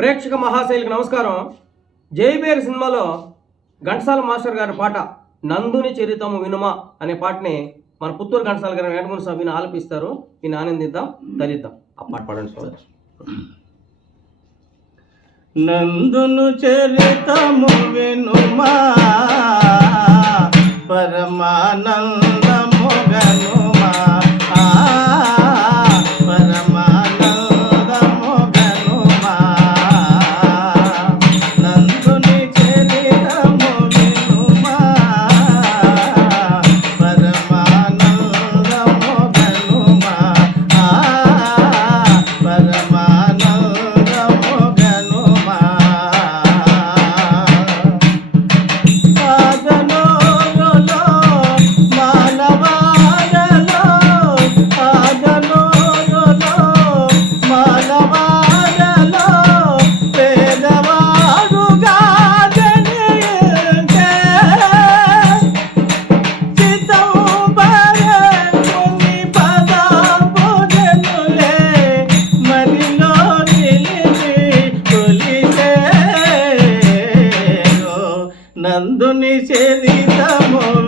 ప్రేక్షక మహాశైలికి నమస్కారం. జైబేర్ సినిమాలో ఘంటసాల మాస్టర్ గారి పాట నందుని చరితము వినుమ అనే పాటని మన పుత్తూరు ఘంటసాల గారి వేటమూరి సభ్యుని ఆలపిస్తారు. ఈయన ఆనందిద్దాం ధరిద్దాం ఆ పాట పాడండి సోదరు నందును చరితము వినుమా పరమానందము నందుని చరితము.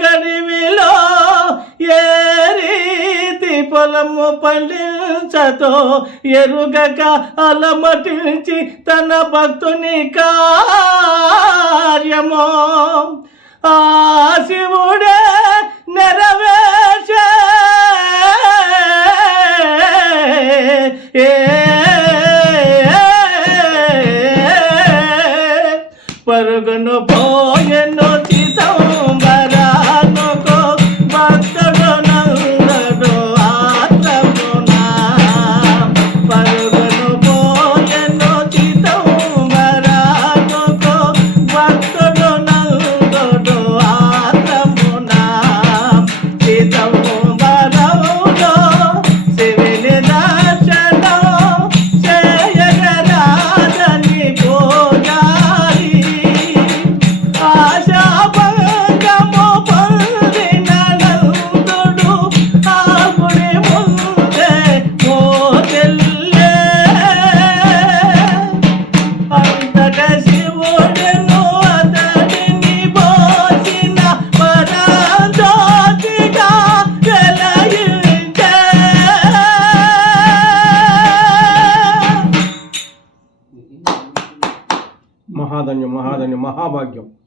గడివిలో ఏ రీతి పొలము పండించతో ఎరుగక అలమటించి తన భక్తుని కార్యమో. ఆ శివుడే నెరవేర్చే పరుగును పోయెను మహాధన్యం మహాధన్యం మహాభాగ్యం.